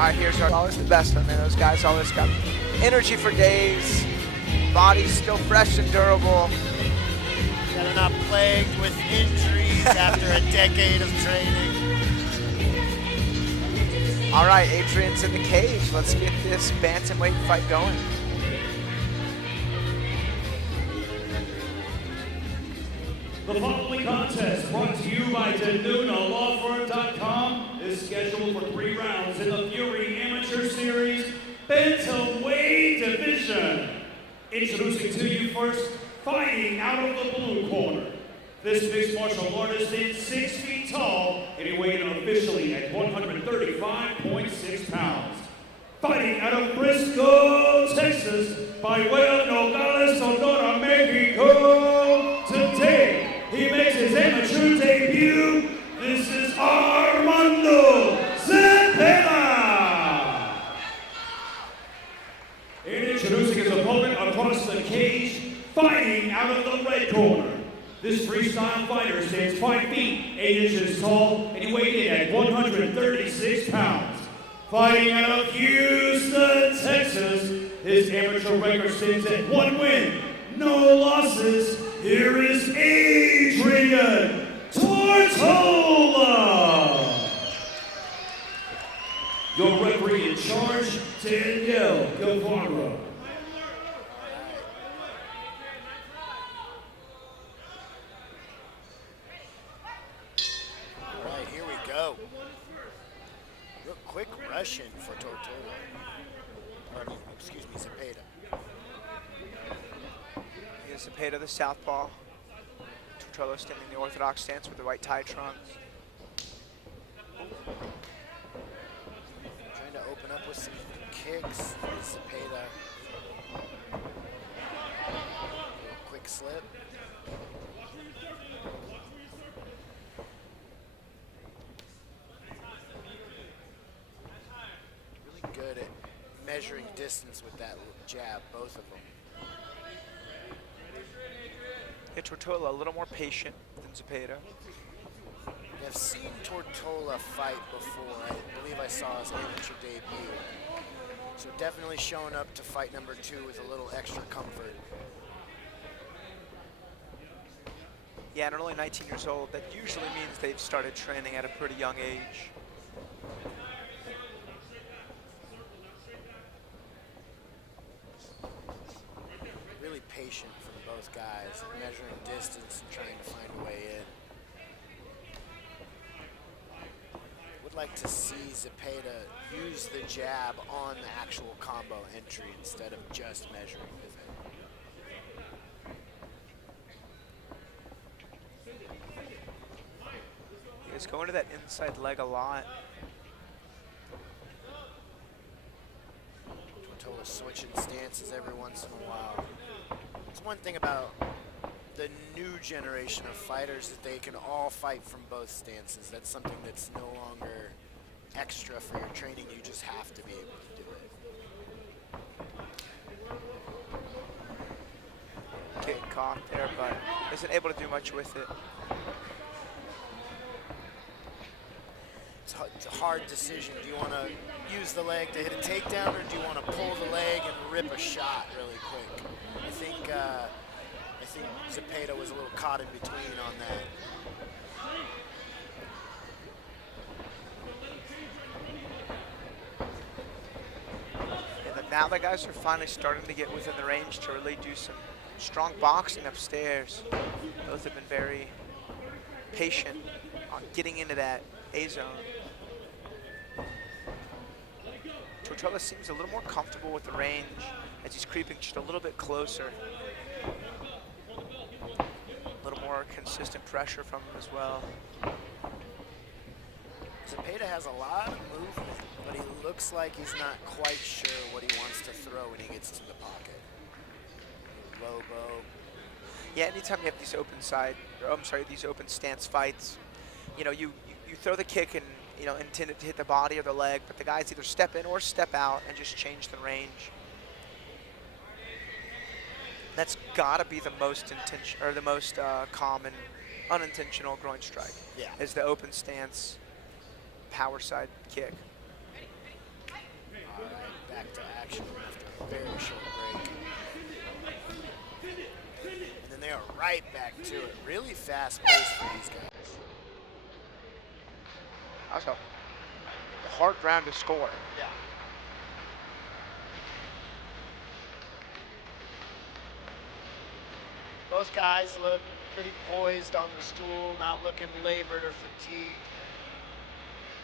right, here's always the best one, man. Those guys always got energy for days. Body's still fresh and durable. That are not plagued with injuries after a decade of training. All right, Adrian's in the cage. Let's get this bantamweight fight going. The following contest, brought to you by DeNunaLawFirm.com, is scheduled for 3 rounds in the Fury Amateur Series Bantamweight Division. Introducing to you first, fighting out of the blue corner. This mixed martial artist is 6 feet tall and he weighed in officially at 135.6 pounds. Fighting out of Frisco, Texas, by way of Nogales, Sonora, Mexico. Today, he makes his amateur debut. This is Armando Zepeda. And introducing his opponent across the cage, fighting out of the red corner. This freestyle fighter stands 5 feet, 8 inches tall, and he weighed in at 136 pounds. Fighting out of Houston, Texas, his amateur record stands at 1 win, no losses. Here is Adrian Tortola. Your referee in charge, Danielle Guevara. Real quick Russian for Tortola. Excuse me, Zepeda. Here's Zepeda, the southpaw. Tortola standing in the orthodox stance with the white tie trunks. Trying to open up with some kicks. Zepeda. Quick slip. Good at measuring distance with that jab, both of them. Yeah, Tortola a little more patient than Zepeda. I've seen Tortola fight before. I believe I saw his amateur debut. So definitely showing up to fight number 2 with a little extra comfort. Yeah, and only 19 years old. That usually means they've started training at a pretty young age. Really patient from both guys, measuring distance and trying to find a way in. Would like to see Zepeda use the jab on the actual combo entry instead of just measuring with it. He's going to that inside leg a lot. Tortola switching stances every once in a while. It's one thing about the new generation of fighters that they can all fight from both stances. That's something that's no longer extra for your training. You just have to be able to do it. Getting caught there, but isn't able to do much with it. It's a hard decision. Do you want to use the leg to hit a takedown, or do you want to pull the leg and rip a shot really quick? I think Zepeda was a little caught in between on that. And now the guys are finally starting to get within the range to really do some strong boxing upstairs. Both have been very patient on getting into that A-zone. Tortola seems a little more comfortable with the range as he's creeping just a little bit closer. A little more consistent pressure from him as well. Zepeda has a lot of movement, but he looks like he's not quite sure what he wants to throw when he gets to the pocket. Lobo. Yeah, anytime you have these these open stance fights, you know, you throw the kick and, you know, intend it to hit the body or the leg, but the guys either step in or step out and just change the range. That's gotta be the most common unintentional groin strike. Yeah. Is the open stance power side kick. short break. And then they are right back to it. Really fast pace for these guys. That was a hard round to score. Yeah. Both guys look pretty poised on the stool, not looking labored or fatigued.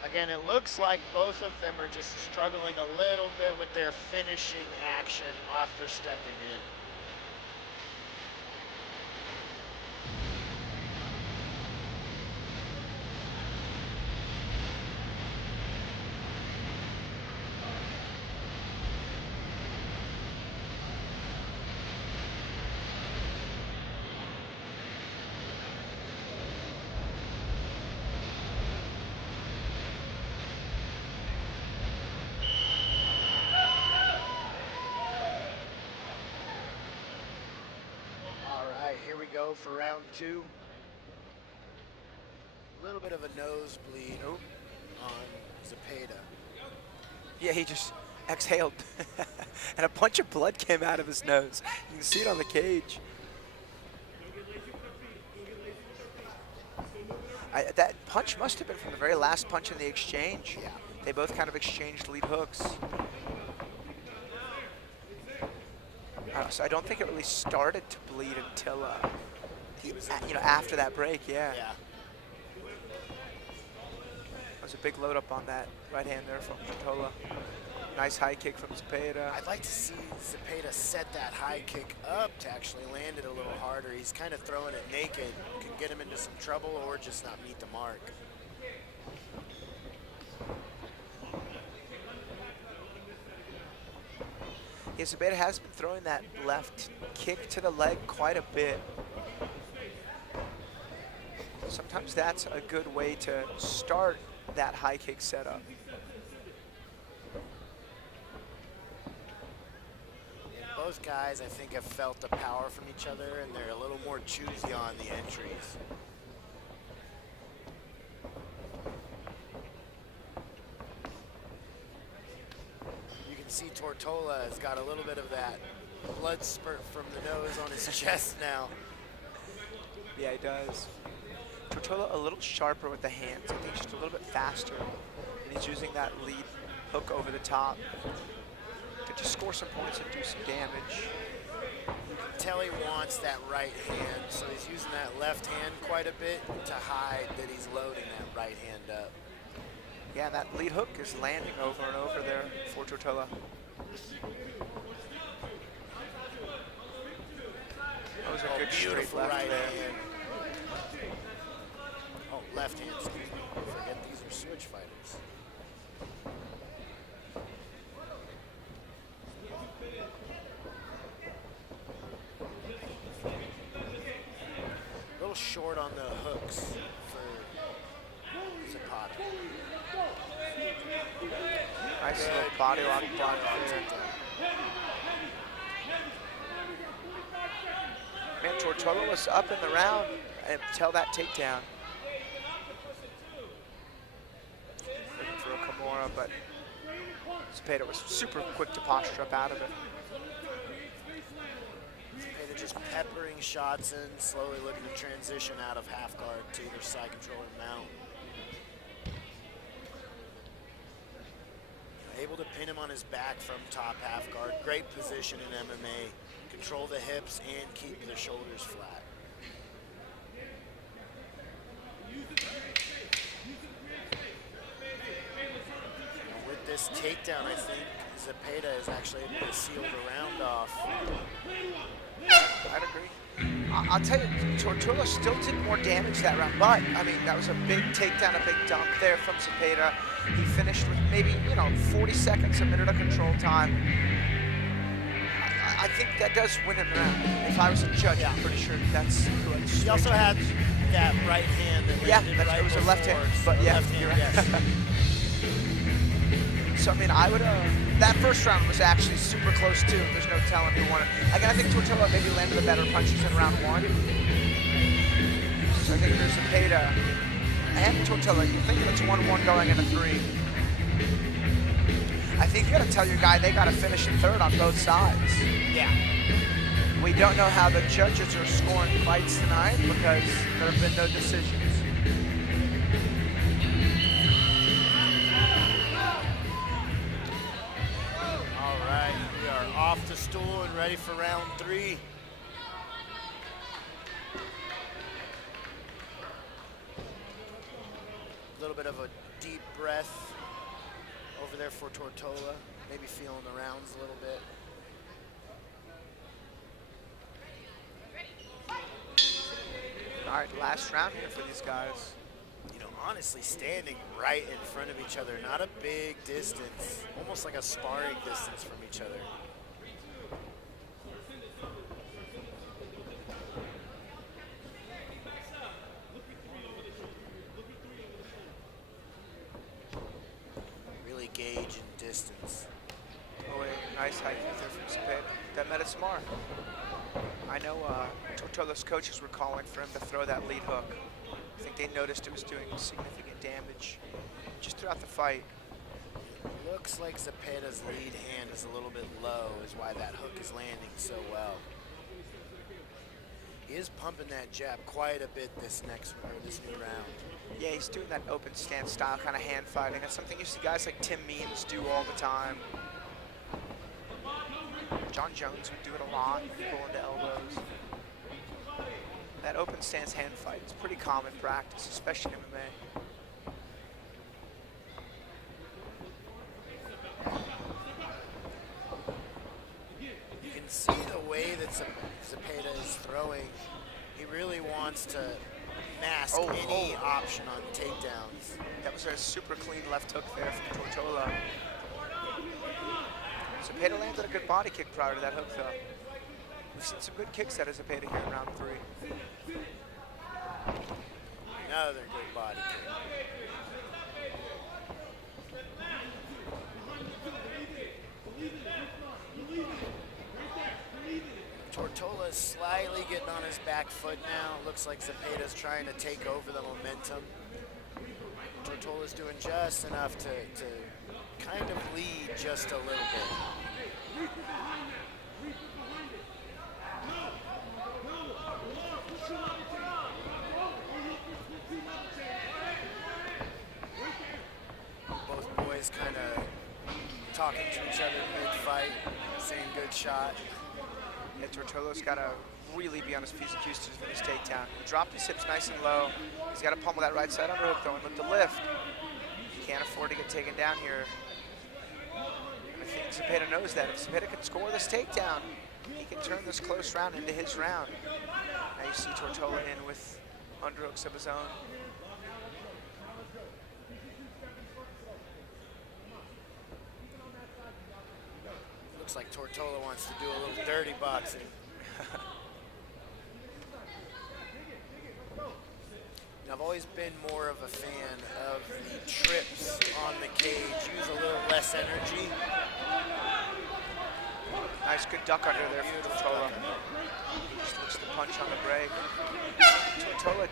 Again, it looks like both of them are just struggling a little bit with their finishing action after stepping in. Here we go for round two. A little bit of a nosebleed on Zepeda. Yeah, he just exhaled. And a bunch of blood came out of his nose. You can see it on the cage. That punch must have been from the very last punch in the exchange. Yeah. They both kind of exchanged lead hooks. So I don't think it really started to bleed until, after that break, yeah. That was a big load up on that right hand there from Tortola. Nice high kick from Zepeda. I'd like to see Zepeda set that high kick up to actually land it a little harder. He's kind of throwing it naked. Can get him into some trouble or just not meet the mark. Yeah, Zepeda has been throwing that left kick to the leg quite a bit. Sometimes that's a good way to start that high kick setup. Both guys, I think, have felt the power from each other, and they're a little more choosy on the entries. See Tortola has got a little bit of that blood spurt from the nose on his chest now. Yeah, he does. Tortola a little sharper with the hands. I think just a little bit faster. And he's using that lead hook over the top to just score some points and do some damage. You can tell he wants that right hand, so he's using that left hand quite a bit to hide that he's loading that right hand up. Yeah, that lead hook is landing over and over there for Tortola. That was a good straight left right there. hand. Oh, left hand, excuse me. Forget these are switch fighters. A little short on the hooks for Zepeda. Nice little body lock block there. Man, Tortola was up in the round until that takedown. Looking for a Kimura, but Zepeda was super quick to posture up out of it. Zepeda just peppering shots in, slowly looking to transition out of half guard to either side control or mount. Able to pin him on his back from top half guard. Great position in MMA. Control the hips and keep the shoulders flat. And with this takedown, I think Zepeda is actually able to seal the round off. I'd agree. I'll tell you, Tortola still did more damage that round, but I mean, that was a big takedown, a big dump there from Zepeda. He finished with maybe, 40 seconds, a minute of control time. I think that does win him the round. If I was a judge, I'm pretty sure that's who I'd He also had that right hand that landed right it was a left hand, but yeah, you're right. Yes. So, I mean, I would, that first round was actually super close too. There's no telling who won it. Again, I think Tortola maybe landed the better punches in round one. So I think there's Zepeda and Tortola. You're thinking it's 1-1 going into 3. I think you got to tell your guy they got to finish in third on both sides. Yeah. We don't know how the judges are scoring fights tonight because there have been no decisions. All right, we are off the stool and ready for round 3. A little bit of a deep breath over there for Tortola, maybe feeling the rounds a little bit. All right, last round here for these guys. You know, honestly, standing right in front of each other, not a big distance, almost like a sparring distance from each other. Really gauging distance. Oh, wait, nice high kick there from Zepeda. That met its mark. I know Tortola's coaches were calling for him to throw that lead hook. I think they noticed it was doing significant damage just throughout the fight. Looks like Zepeda's lead hand is a little bit low, is why that hook is landing so well. He is pumping that jab quite a bit this new round. Yeah, he's doing that open stance style kind of hand fighting. That's something you see guys like Tim Means do all the time. John Jones would do it a lot, pull into elbows. That open stance hand fight is pretty common practice, especially in MMA. You can see the way that Zepeda is throwing. He really wants to mask any option on takedowns. That was a super clean left hook there from Tortola. Zepeda landed a good body kick prior to that hook, though. We've seen some good kicks out of Zepeda here in round 3. Another good body kick. Tortola is slightly getting on his back foot now. Looks like Zepeda's trying to take over the momentum. Tortola's doing just enough to kind of lead just a little bit. Both boys kind of talking to each other mid-fight, saying good shot. Yeah, Tortola's got to really be on his P's and Q's to finish takedown. He dropped his hips nice and low. He's got to pummel that right side underhook though and look to lift. He can't afford to get taken down here. And I think Zepeda knows that. If Zepeda can score this takedown, he can turn this close round into his round. Now you see Tortola in with underhooks of his own. Looks like Tortola wants to do a little dirty boxing. I've always been more of a fan of the trips on the cage. Use a little less energy. Nice, good duck under there from Tortola. He just looks to punch on the break. Tortola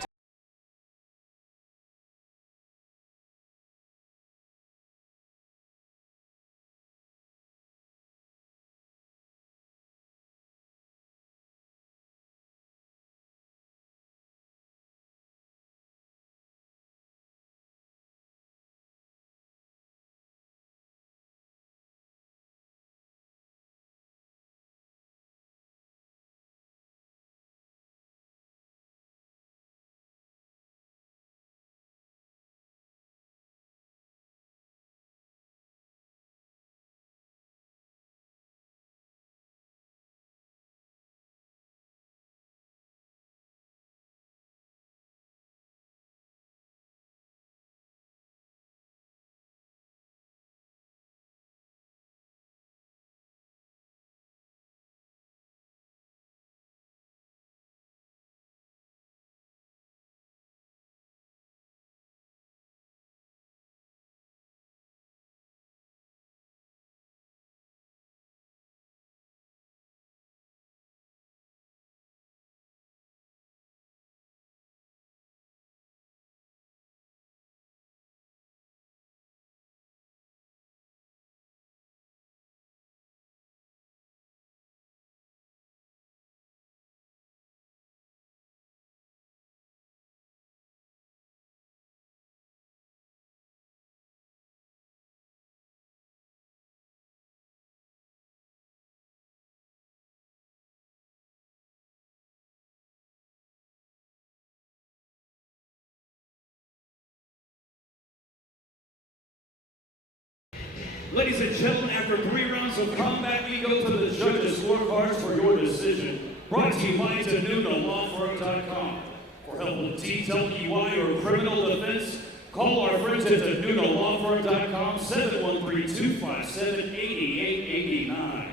Ladies and gentlemen, after 3 rounds of combat, we go to the judges' scorecards for your decision. Brought to you by TeNunoLawFirm.com. For help with DWI or criminal defense, call our friends at TeNunoLawFirm.com, 713-257-8889.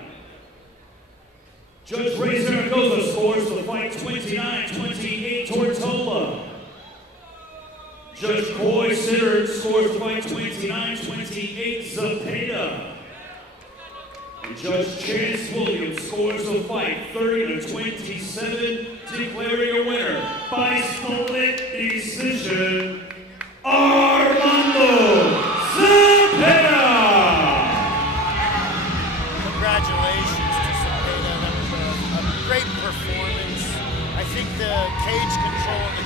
Judge Ray Zaragoza scores the fight 29-28 Tortola. Judge Coy Sitter scores the fight 29-28 Zepeda. And Judge Chance Williams scores the fight 30-27, declaring your winner by split decision, Armando Zepeda. Congratulations to Zepeda. That was a great performance. I think the cage control and the